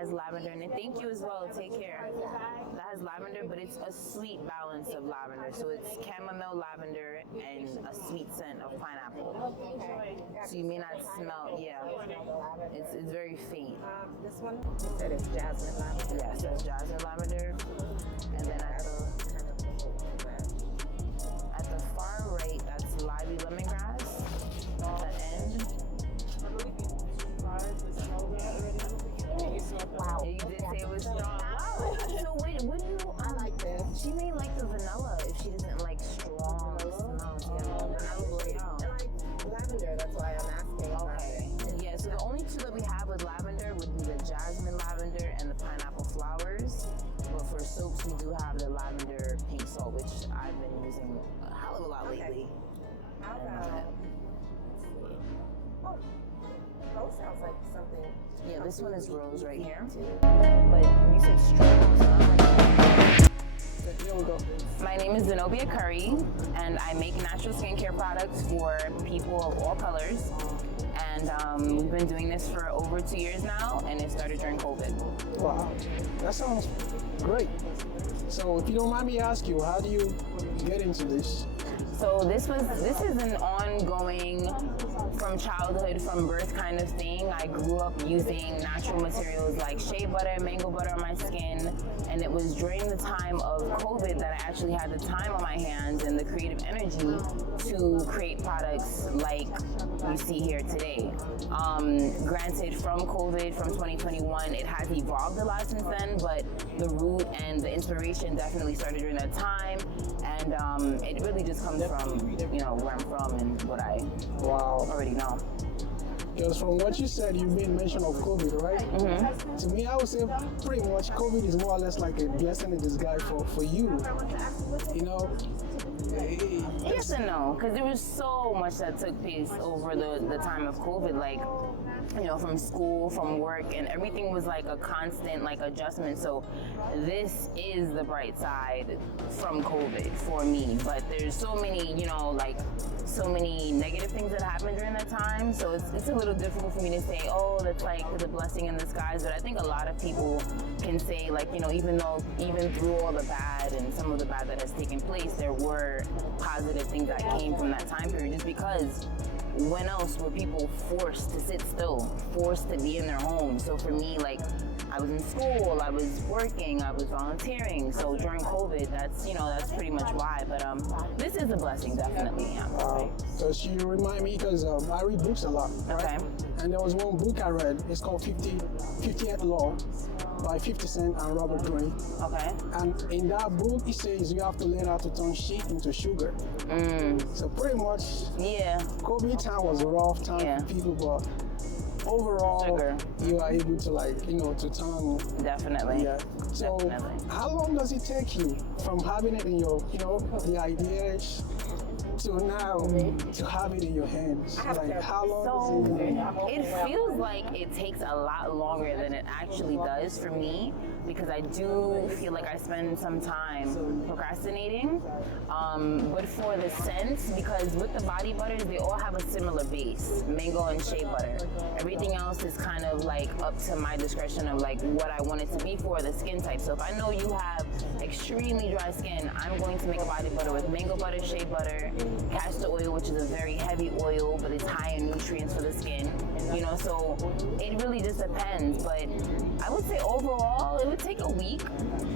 has lavender in it. Thank you as well. Take care. That has lavender, but it's a sweet balance of lavender. So it's chamomile, lavender, and a sweet scent of pineapple. So you may not smell, it's very faint. This one, you said it's jasmine lavender. Yes, that's jasmine lavender. And then at the far right, that's lively lemongrass. At the end. Wow. Yeah, you did say it was strong. Wow. So wait, what do you? I like this. She may like the vanilla if she doesn't like strong smells. Yeah, vanilla L'Oreal. I like lavender, that's why I'm asking. Okay. Yeah. So the only two that we have with lavender would be the jasmine lavender and the pineapple flowers. But for soaps, we do have the lavender pink salt, which I've been using a hell of a lot lately. How about? Oh, rose sounds like something. Yeah, this one is rose right here. But you said strong, so I'm like, Here we go. my name is Zentopiaabeauty, and I make natural skincare products for people of all colors. And we've been doing this for over 2 years now, and it started during COVID. Wow, that sounds great. So if you don't mind me asking you, how do you get into this? So this is an ongoing, from childhood, from birth kind of thing. I grew up using natural materials like shea butter, mango butter on my skin, and it was during the time of COVID that I actually had the time on my hands and the creative energy to create products like you see here today. Granted, from COVID, from 2021, it has evolved a lot since then, but the root and the inspiration definitely started during that time, and it really just comes from, you know, where I'm from and what I already know. Because from what you said, you made mention of COVID, right? Mm-hmm. To me, I would say pretty much COVID is more or less like a blessing in disguise for you. You know? Yes and no, because there was so much that took place over the time of COVID, like, you know, from school, from work, and everything was like a constant like adjustment. So this is the bright side from COVID for me, but there's so many, you know, like so many negative things that happened during that time. So it's a little difficult for me to say, oh, that's like the blessing in disguise. But I think a lot of people can say, like, you know, even through all the bad and some of the bad that has taken place, there were positive things that came from that time period, just because when else were people forced to sit still, forced to be in their homes? So for me, like, I was in school, I was working, I was volunteering. So during COVID, that's pretty much why. But this is a blessing, definitely. Yeah. Because you remind me, because I read books a lot. Right? Okay. And there was one book I read. It's called 50th Law by 50 Cent and Robert Greene. Okay. And in that book, it says you have to learn how to turn shit into sugar. So pretty much, Yeah. COVID time was a rough time for people, but overall, Sugar. you are able to, like, you know, to turn. Definitely. Yeah. So Definitely. how long does it take you from having it in your, you know, the ideas to now to have it in your hands? Like, how long So does it? it feels like it takes a lot longer than it actually does for me, because I do feel like I spend some time procrastinating. But for the scents, because with the body butters, they all have a similar base, mango and shea butter. Everything else is kind of like up to my discretion of like what I want it to be for the skin type. So if I know you have extremely dry skin, I'm going to make a body butter with mango butter, shea butter, castor oil, which is a very heavy oil, but it's high in nutrients for the skin. You know, so it really just depends. But I would say overall, it would take a week,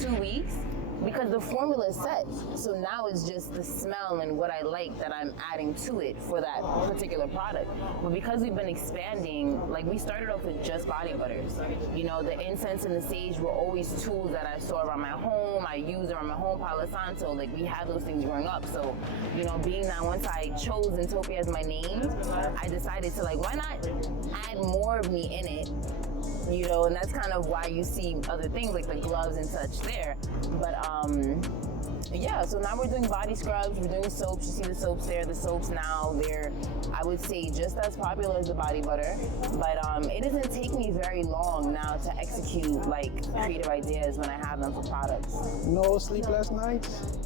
2 weeks, because the formula is set. So now it's just the smell and what I like that I'm adding to it for that particular product. But because we've been expanding, like we started off with just body butters. You know, the incense and the sage were always tools that I saw around my home. I used around my home, Palo Santo. Like we had those things growing up. So, you know, being that once I chose Zentopia as my name, I decided to, like, why not add more of me in it? You know, and that's kind of why you see other things like the gloves and such there. But yeah, so now we're doing body scrubs, we're doing soaps. You see the soaps there. The soaps now, they're, I would say, just as popular as the body butter. But it doesn't take me very long now to execute like creative ideas when I have them for products. No sleepless nights?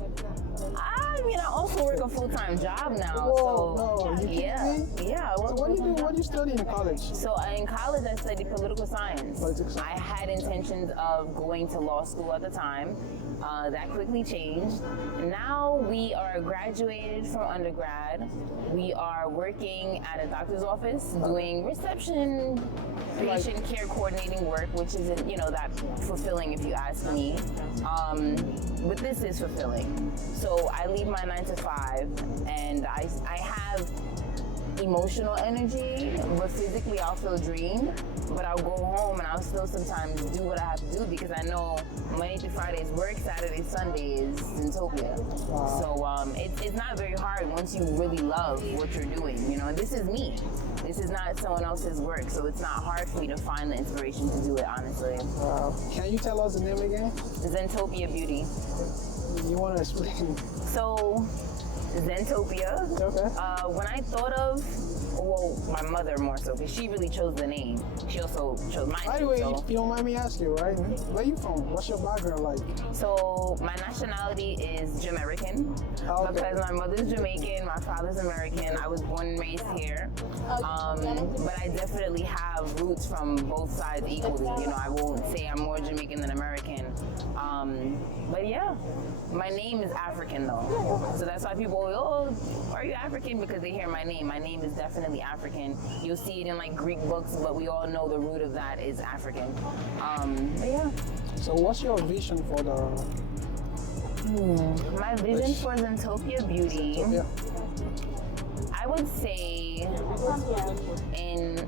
I mean, I also work a full-time job now. Whoa, so no, you kidding yeah, me? yeah. I work So a what do you do? full-time What do you study in college? So in college, I studied political science. Political science. I had intentions of going to law school at the time. That quickly changed. Now we are graduated from undergrad. We are working at a doctor's office doing reception, patient care coordinating work, which isn't, that fulfilling if you ask me. But this is fulfilling. So I leave my 9 to 5 and I have emotional energy, but physically I'll feel drained. But I'll go home and I'll still sometimes do what I have to do because I know Monday through Friday is work, Saturday, Sunday is Zentopia. Wow. So it's not very hard once you really love what you're doing. This is me. This is not someone else's work, so it's not hard for me to find the inspiration to do it, honestly. Wow. Can you tell us the name again? Zentopiaabeauty. You want to explain? So, Zentopia. Okay. When I thought of, my mother more so, because she really chose the name. She also chose my name. By the way, so. if you don't mind me asking, right? Where you from? What's your background like? So my nationality is Jamaican because my mother's Jamaican, my father's American. I was born and raised here, but I definitely have roots from both sides equally. I won't say I'm more Jamaican than American. But yeah, my name is African though, so that's why people always, are you African? Because they hear my name. My name is definitely African. You'll see it in like Greek books, but we all know the root of that is African. But yeah. So what's your vision for the... My vision for Zentopiaabeauty, Yeah. I would say in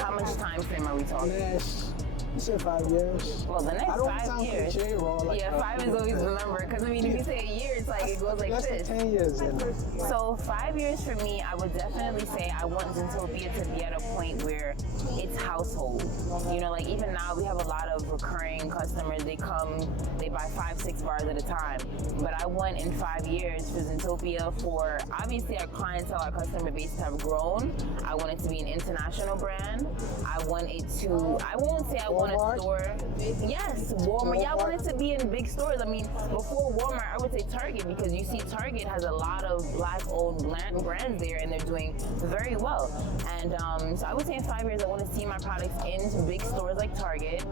how much time frame are we talking? Next, you said 5 years. Well, the next I don't 5 sound years. cliche, bro. Like, 5 is always the number, because if you say a year, it's like it goes like less this. than 10 years. Yeah. So 5 years for me, I would definitely say I want Zentopia to be at a point where it's household. Like even now we have a lot of recurring customers. They come, they buy 5-6 bars at a time. But I want in 5 years for Zentopia, for obviously our clientele, our customer base to have grown. I want it to be an international brand. I want it to, I won't say I want a store. Yes, Walmart. Yeah, I want it to be in big stores. I mean, before Walmart, I would say Target, because you see Target has a lot of Black-owned brands there, and they're doing very well. And so I would say in 5 years, I want to see my products in big stores like Target.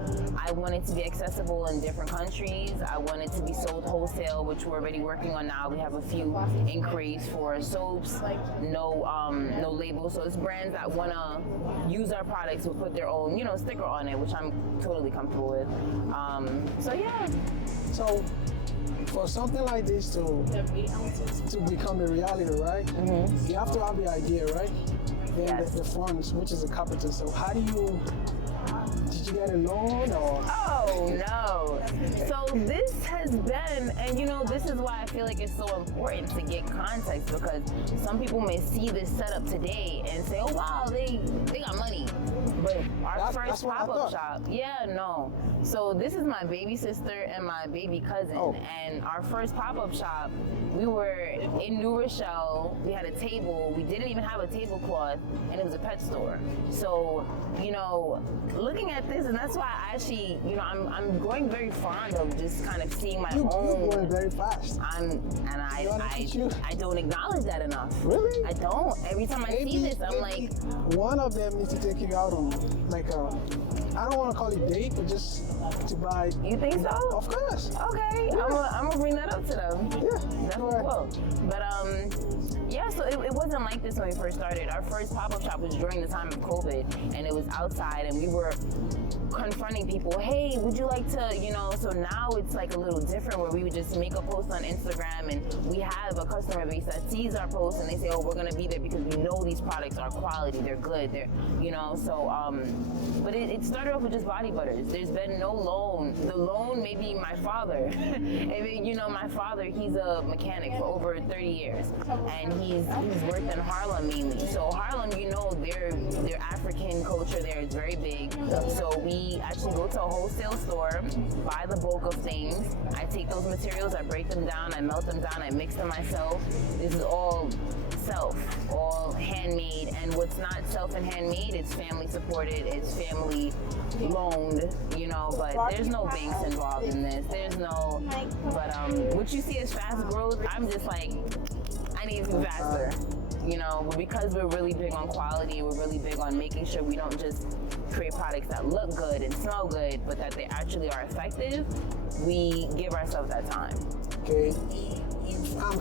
I want it to be accessible in different countries. I want it to be sold wholesale, which we're already working on now. We have a few inquiries for soaps, no label. So it's brands that want to use our products will put their own, sticker on it, which I'm totally comfortable with. So yeah. So for something like this to become a reality, right? Mm-hmm. You have to have the idea, right? Then Yes. the funds, which is a capital. So how did you get a loan or? Oh no. So this has been, and this is why I feel like it's so important to get context, because some people may see this setup today and say, oh wow, they got money. But our first pop-up shop, So this is my baby sister and my baby cousin. Oh. And our first pop-up shop, we were in New Rochelle. We had a table. We didn't even have a tablecloth, and it was a pet store. So, looking at this, and that's why I actually, I'm growing very fond of just kind of seeing my You're own. going very fast. I don't acknowledge that enough. Really? I don't. Every time I see this, I'm like, one of them needs to take you out on like I don't want to call it date, but just to buy. you think so? Of course. Okay, Yeah. I'm gonna bring that up to them. Yeah. Definitely will. But so it wasn't like this when we first started. Our first pop-up shop was during the time of COVID, and it was outside, and we were confronting people, hey, would you like to, so now it's like a little different, where we would just make a post on Instagram, and we have a customer base that sees our post and they say, oh, we're gonna be there because we know these products are quality, they're good, but it started off with just body butters. There's been no loan. The loan may be my father. My father, he's a mechanic for over 30 years, and he's worked in Harlem mainly. So Harlem, their African culture there is very big. So we we actually go to a wholesale store, buy the bulk of things. I take those materials, I break them down, I melt them down, I mix them myself. This is all self, all handmade, and what's not self and handmade, it's family supported, it's family loaned, you know, but there's no banks involved in this. There's no, but what you see as fast growth, I'm just like, I need to be faster. You know, because we're really big on quality, we're really big on making sure we don't just create products that look good and smell good, but that they actually are effective, we give ourselves that time. Okay.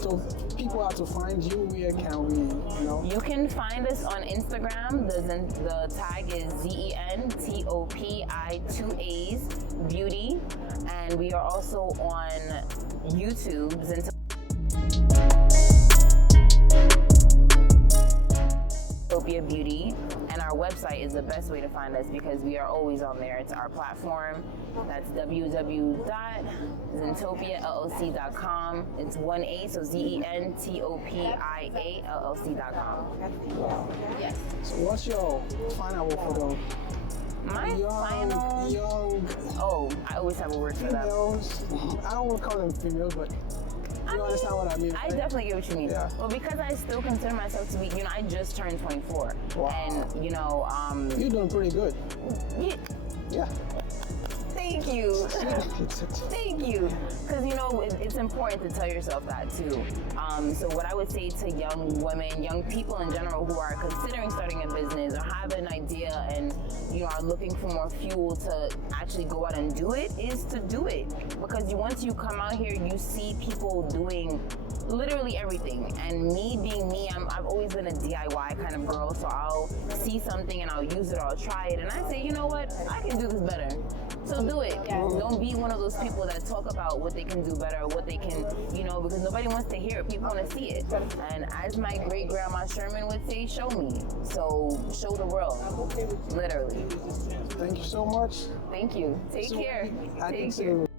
So people have to find you. Where can we, you know? You can find us on Instagram. The tag is Zentopiaabeauty, and we are also on YouTube, Zentopiaabeauty, and our website is the best way to find us because we are always on there. It's our platform. That's www.zentopiaallc.com. It's 1A, so Zentopiaallc.com. Yes. So what's your final word for them? My final. Young. Oh, I always have a word for that. Females. I don't want to call them females, but you understand what I mean? I definitely get what you mean. Yeah. Well, because I still consider myself to be, you know, I just turned 24. Wow. And, you know, you're doing pretty good. Yeah. Thank you. Thank you. Because, you know, it's important to tell yourself that, too. So what I would say to young women, young people in general who are considering starting a business or have an idea and, you know, are looking for more fuel to actually go out and do it, is to do it. Because once you come out here, you see people doing literally everything. And me being me, I've always been a DIY kind of girl, so I'll see something and I'll use it or I'll try it. And I say, you know what, I can do this better. So do it. Don't be one of those people that talk about what they can do better, what they can, you know, because nobody wants to hear it. People want to see it. And as my great grandma Sherman would say, show me. So show the world. Literally. Thank you so much. Thank you. Take care. I Take can care. say